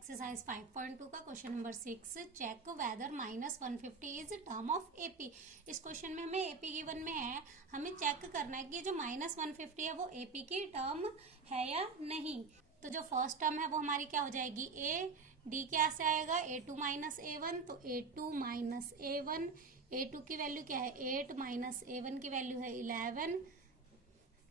Exercise 5.2 का question number 6, check whether -150 is term of AP. इस क्वेश्चन में हमें एपी गिवन में है, हमें चेक करना है कि जो -150 है वो एपी की टर्म है या नहीं। तो जो फर्स्ट टर्म है वो हमारी क्या हो जाएगी, ए। डी क्या से आएगा, A2 - A1, तो A2 - A1। A2 की वैल्यू क्या है 8 - A1 की वैल्यू है 11।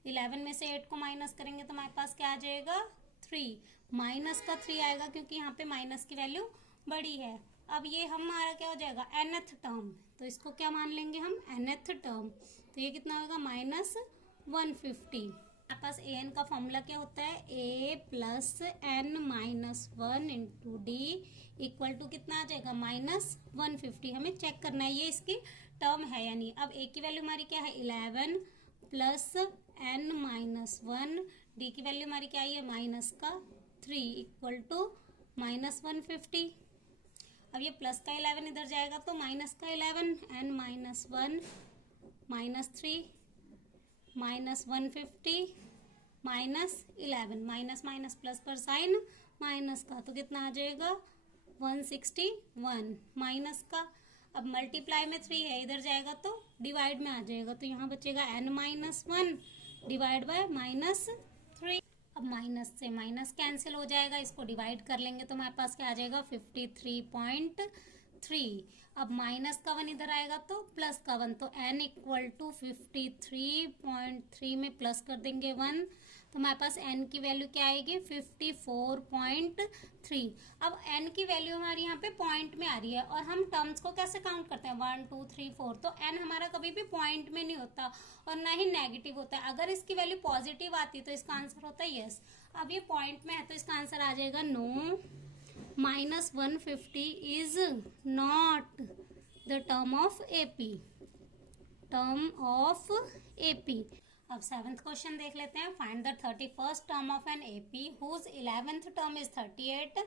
11 में से 8 को माइनस करेंगे तो हमारे पास क्या आ जाएगा 3। माइनस का 3 आएगा क्योंकि यहाँ पे माइनस की वैल्यू बड़ी है। अब ये हमारा क्या हो जाएगा nth टर्म, तो इसको क्या मान लेंगे हम nth टर्म। तो ये कितना होगा -150। हमारे पास an का फॉर्मूला क्या होता है, a + n - 1 into D equal to कितना आ जाएगा -150। हमें चेक करना है ये इसकी टर्म है या नहीं। अब a की वैल्यू हमारी क्या है 11 + n - 1, डी की वैल्यू हमारी क्या आई है माइनस का 3 इक्वल टू -150। अब ये प्लस का 11 इधर जाएगा तो माइनस का 11, n - 1 -3 -150 -11, माइनस माइनस प्लस पर साइन माइनस का, तो कितना आ जाएगा 161 माइनस का। अब मल्टीप्लाई में 3 है, इधर जाएगा तो डिवाइड में आ जाएगा, तो यहाँ बचेगा n - 1 डिवाइड बाय -3। अब माइनस से माइनस कैंसिल हो जाएगा, इसको डिवाइड कर लेंगे तो हमारे पास क्या आ जाएगा 53.3। अब माइनस का 1 इधर आएगा तो प्लस का 1, तो n = 53.3 में प्लस कर देंगे 1, तो हमारे पास n की वैल्यू क्या आएगी 54.3। अब n की वैल्यू हमारी यहाँ पे पॉइंट में आ रही है और हम टर्म्स को कैसे काउंट करते हैं 1 2 3 4, तो n हमारा कभी भी पॉइंट में नहीं होता और ना ही नेगेटिव होता है। अगर इसकी वैल्यू पॉजिटिव आती तो इसका आंसर होता है यस। अब ये पॉइंट में है तो इसका आंसर आ जाएगा no, -150 is not the term of AP, term of AP. अब 7th क्वेश्चन देख लेते हैं। Find the 31st term of an AP whose 11th term is 38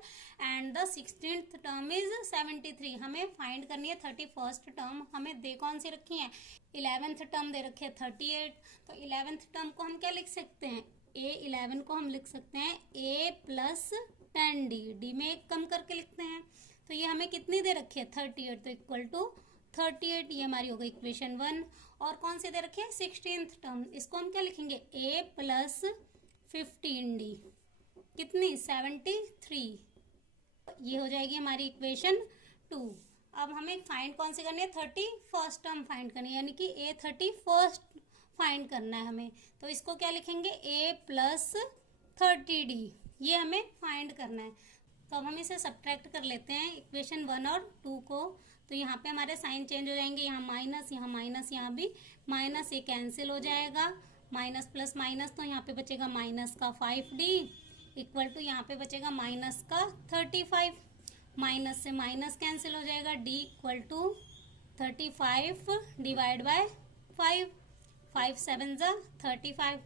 and the 16th term is 73। हमें फाइंड करनी है 31st टर्म। हमें दे कौन सी रखी है 11th टर्म दे रखी है 38, तो 11th टर्म को हम क्या लिख सकते हैं A11 को हम लिख सकते हैं A + 10D, डी में एक कम करके लिखते हैं। तो ये हमें कितनी दे रखी है 38, तो इक्वल टू 38, ये हमारी हो गई इक्वेशन 1। और कौन सी दे रखी है 16th टर्म, इसको हम क्या लिखेंगे A + 15D, कितनी 73, ये हो जाएगी हमारी इक्वेशन 2। अब हमें फाइंड कौन सी करनी है 31st टर्म फाइंड करनी है, यानी कि A 31st फाइंड करना है हमें। तो इसको क्या लिखेंगे A + 30D, ये हमें फाइंड करना है। तो अब हम इसे सब्ट्रैक्ट कर लेते हैं इक्वेशन 1 और 2 को। तो यहाँ पे हमारे साइन चेंज हो जाएंगे, यहाँ माइनस यहाँ माइनस यहाँ भी माइनस, ये कैंसिल हो जाएगा, माइनस प्लस माइनस, तो यहाँ पे बचेगा माइनस का 5D इक्वल टू यहाँ पे बचेगा माइनस का 35। माइनस से माइनस कैंसिल हो जाएगा, D = 35 डिवाइड बाय 5, 5 7 = 35,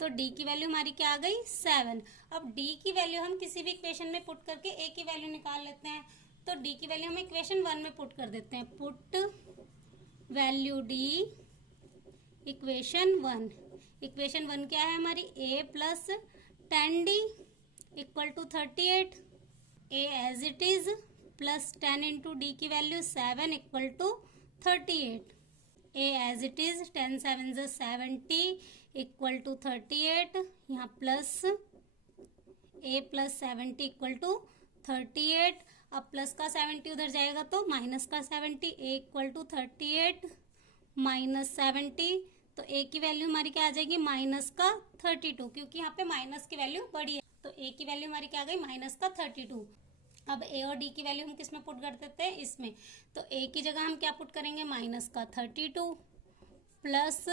तो D की वैल्यू हमारी क्या आ गई 7। अब D की वैल्यू हम किसी भी इक्वेशन में पुट करके A की वैल्यू निकाल लेते हैं। तो D की वैल्यू हम इक्वेशन 1 में पुट कर देते हैं, put value D equation 1। Equation 1 क्या है हमारी A + 10D equal to 38, A as it is plus 10 into D की वैल्यू 7 equal to 38, A as it is 10 7 = 70 equal to 38, यहाँ प्लस A + 70 इक्वल टू 38। अब प्लस का 70 उधर जाएगा तो माइनस का 70, A = 38 - 70, तो A की वैल्यू हमारी क्या आ जाएगी माइनस का 32, क्योंकि यहाँ पे माइनस की वैल्यू बड़ी है, तो A की वैल्यू हमारी क्या आ गई माइनस का 32। अब A और D की वैल्यू हम किस में पुट कर देते हैं इसमें, तो A की जगह हम क्या पुट करेंगे माइनस का 32 प्लस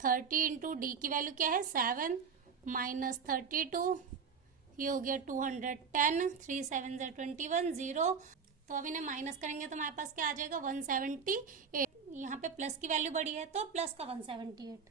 30 इंटू D की वैल्यू क्या है 7 - 32, ये हो गया 210, 3 7 = 21 0। तो अब इन्हें माइनस करेंगे तो हमारे पास क्या आ जाएगा 178। यहाँ पे प्लस की वैल्यू बड़ी है तो प्लस का 178।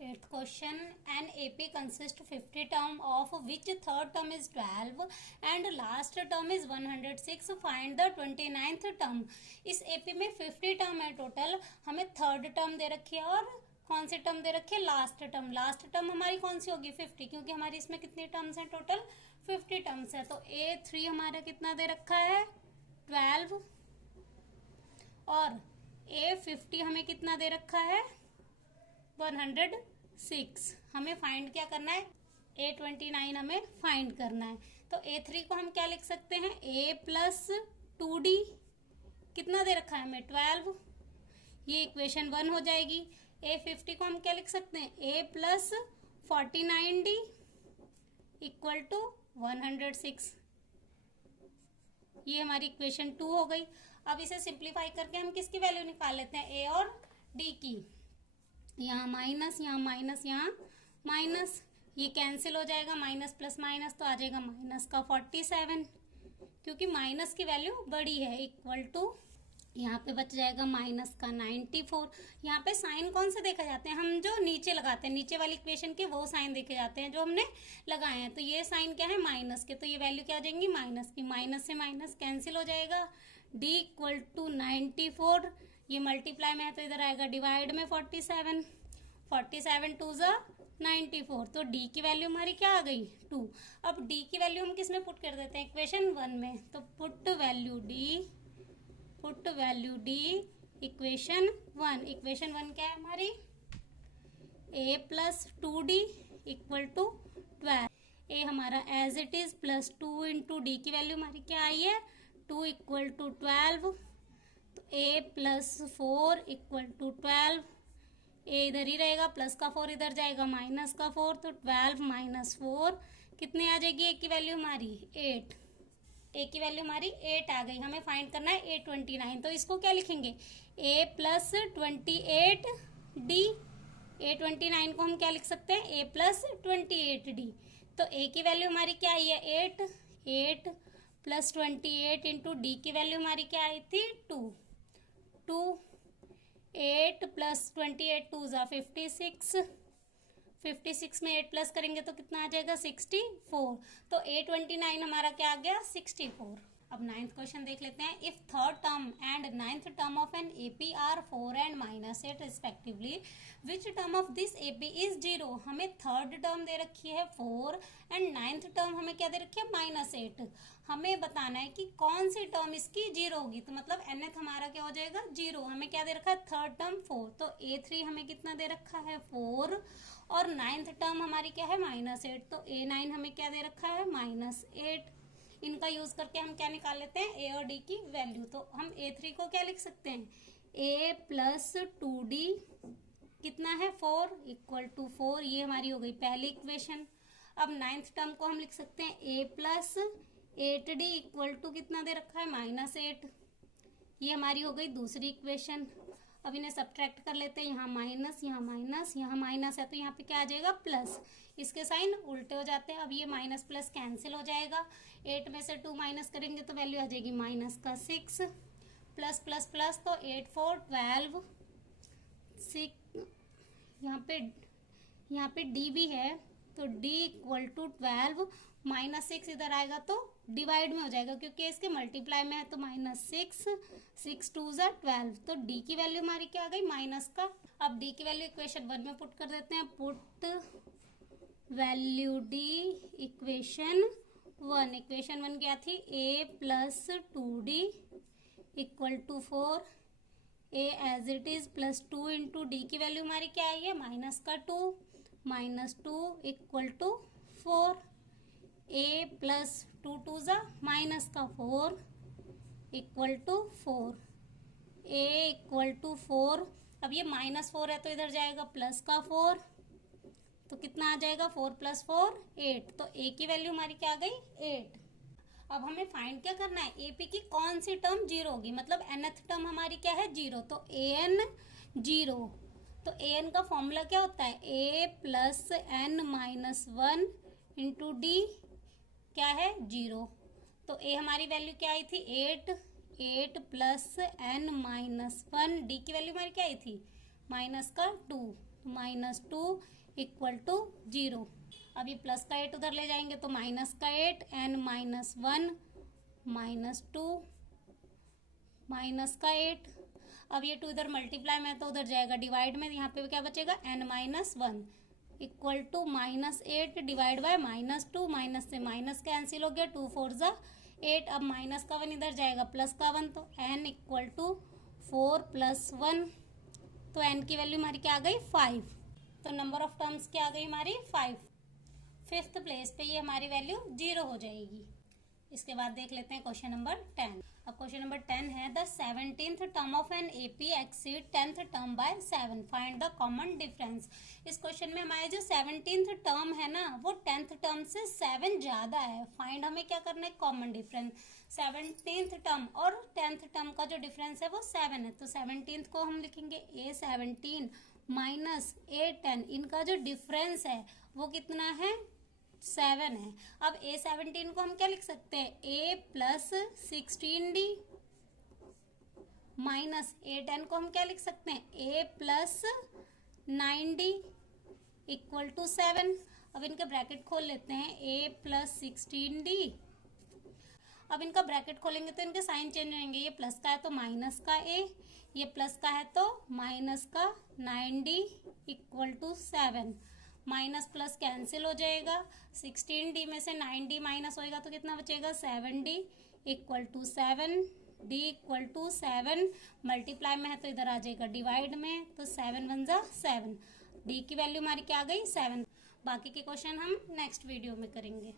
8th question, an AP consist 50 term of which third term is 12 and last term is 106, find the 29th term. इस एपी में 50 टर्म है टोटल, हमें थर्ड टर्म दे रखी है और कौन सी टर्म दे रखी है लास्ट टर्म। लास्ट टर्म हमारी कौन सी होगी 50, क्योंकि हमारी इसमें कितनी टर्म्स हैं टोटल 50 टर्म्स है। तो A3 हमारा कितना दे रखा है 12 और A50 हमें कितना दे रखा है 106। हमें फाइंड क्या करना है A29 हमें फाइंड करना है। तो A3 को हम क्या लिख सकते हैं A प्लस 2D कितना दे रखा है हमें 12, ये इक्वेशन 1 हो जाएगी। A50 को हम क्या लिख सकते हैं A plus 49D equal to 106, ये हमारी इक्वेशन 2 हो गई। अब इसे सिंप्लीफाई करके हम किसकी वैल्यू निकाल लेते हैं A और D की। यहाँ माइनस, यहाँ माइनस, यहाँ माइनस, ये कैंसिल हो जाएगा, माइनस प्लस माइनस तो आ जाएगा माइनस का 47, क्योंकि माइनस की वैल्यू बड़ी है, इक्वल टू यहाँ पे बच जाएगा माइनस का 94। यहाँ पे साइन कौन से देखे जाते हैं, हम जो नीचे लगाते हैं, नीचे वाली इक्वेशन के वो साइन देखे जाते हैं जो हमने लगाए हैं। तो ये साइन क्या है माइनस के, तो ये वैल्यू क्या हो जाएंगी माइनस की, माइनस से माइनस कैंसिल हो जाएगा, d इक्वल टू 94, ये मल्टीप्लाई में है तो इधर आएगा डिवाइड में 47, 47 टू ज़ा 94, तो d की वैल्यू हमारी क्या आ गई 2। अब d की वैल्यू हम किस में पुट कर देते हैं इक्वेशन 1 में, तो put value d equation 1। Equation 1 क्या है हमारी a plus 2d equal to 12, a हमारा as it is plus 2 into D की वैल्यू हमारी क्या आई है 2 इक्वल टू 12, तो a plus 4 equal to 12, a इधर ही रहेगा, प्लस का 4 इधर जाएगा, माइनस का 4, तो 12 माइनस 4 कितने आ जाएगी a की वैल्यू हमारी 8, a की वैल्यू हमारी 8 आ गई। हमें फाइंड करना है A29, तो इसको क्या लिखेंगे a प्लस 28d, A29 को हम क्या लिख सकते हैं a प्लस 28d। तो a की वैल्यू हमारी क्या आई है 8 प्लस 28 इंटू डी की वैल्यू हमारी क्या आई थी 2, 8 प्लस 28 टू ज़ा 56, 56 में 8 प्लस करेंगे तो कितना आ जाएगा 64, तो A29 हमारा क्या आ गया 64। अब 9th क्वेश्चन देख लेते हैं। If third term and 9th term of an AP are 4 and -8 respectively, which term of this AP is 0। हमें थर्ड टर्म दे रखी है 4 एंड 9th टर्म हमें क्या दे रखी है -8। हमें बताना है कि कौन सी टर्म इसकी 0 होगी, तो मतलब nth हमारा क्या हो जाएगा 0। हमें क्या दे रखा है थर्ड टर्म 4, तो A3 हमें कितना दे रखा है 4 और 9th टर्म हमारी क्या है -8, तो A9 हमें क्या दे रखा है -8। इनका यूज करके हम क्या निकाल लेते हैं A और D की वैल्यू। तो हम A3 को क्या लिख सकते हैं A प्लस 2D कितना है 4 इक्वल टू 4, ये हमारी हो गई पहली इक्वेशन। अब 9th टर्म को हम लिख सकते हैं A plus 8D equal to कितना दे रखा है -8, ये हमारी हो गई दूसरी इक्वेशन। अब इन्हें सब्ट्रैक्ट कर लेते हैं, यहाँ माइनस, यहाँ माइनस, यहाँ माइनस है तो यहाँ पे क्या आ जाएगा प्लस, इसके साइन उल्टे हो जाते हैं। अब ये माइनस प्लस कैंसिल हो जाएगा, 8 में से 2 माइनस करेंगे तो वैल्यू आ जाएगी माइनस का 6, प्लस प्लस प्लस तो 8 4 12, 6 यहाँ पे d भी है तो d इक्वल टू 12, -6 इधर आएगा तो डिवाइड में हो जाएगा क्योंकि इसके मल्टीप्लाई में है, तो -6, 6 2 ज़ा 12, तो d की वैल्यू हमारी क्या आ गई माइनस का। अब d की वैल्यू इक्वेशन 1 में पुट कर देते हैं, put value d equation 1। Equation 1 क्या थी a plus 2d equal to 4, a as it is plus 2 into D की वैल्यू हमारी क्या आई है माइनस का 2, -2 इक्वल टू 4, a प्लस 2 2 ज़ा माइनस का 4 equal to 4, a equal to 4। अब ये -4 है तो इधर जाएगा प्लस का 4, तो कितना आ जाएगा 4 + 4 8, तो a की वैल्यू हमारी क्या आ गई 8। अब हमें फाइंड क्या करना है AP की कौन सी टर्म 0 होगी, मतलब nth टर्म हमारी क्या है 0, तो an 0। तो an का फॉर्मूला क्या होता है a plus n minus 1 into D क्या है 0। तो a हमारी वैल्यू क्या आई थी 8 प्लस n माइनस 1, डी की वैल्यू हमारी क्या आई थी माइनस का 2, -2 इक्वल टू 0। अब ये प्लस का 8 उधर ले जाएंगे तो माइनस का 8, n माइनस 1 -2 माइनस का 8। अब ये 2 इधर मल्टीप्लाई में है तो उधर जाएगा डिवाइड में, यहाँ पे क्या बचेगा n minus 1, equal to -8 divide by -2, minus से माइनस कैंसिल हो गया, 2 4 जा 8, अब माइनस का 1 इधर जाएगा प्लस का 1, तो n इक्वल टू 4 + 1, तो n की वैल्यू हमारी क्या आ गई 5, तो नंबर ऑफ टर्म्स क्या आ गई हमारी 5। फिफ्थ प्लेस पे ये हमारी वैल्यू 0 हो जाएगी। इसके बाद देख लेते हैं क्वेश्चन नंबर 10। अब क्वेश्चन नंबर 10 है the 17th term of an AP exceed 10th term by 7, find the common difference. इस क्वेश्चन में हमारे जो 17th टर्म है ना वो 10th टर्म से 7 ज्यादा है, फाइंड हमें क्या करना है कॉमन डिफरेंस। 17th टर्म और 10th टर्म का जो डिफरेंस है वो 7 है, तो 17th को हम लिखेंगे A17 माइनस A10, इनका जो डिफरेंस है वो कितना है 7 है। अब A17 को हम क्या लिख सकते हैं A + 16D माइनस A10 को हम क्या लिख सकते हैं A + 9D इक्वल टू 7। अब इनके ब्रैकेट खोल लेते हैं A + 16D। अब इनका ब्रैकेट खोलेंगे तो इनके साइन चेंज होंगे, ये प्लस का है तो माइनस का A, ये प्लस का है तो माइनस का 9D equal to 7, minus plus cancel हो जाएगा, 16D में से 9D माइनस होएगा तो कितना बचेगा 7D equal to 7, D equal to 7, multiply में है तो इधर आ जाएगा डिवाइड में, तो 7 × 1 = 7, D की वैल्यू हमारी क्या आ गई 7। बाकी के क्वेश्चन हम नेक्स्ट वीडियो में करेंगे।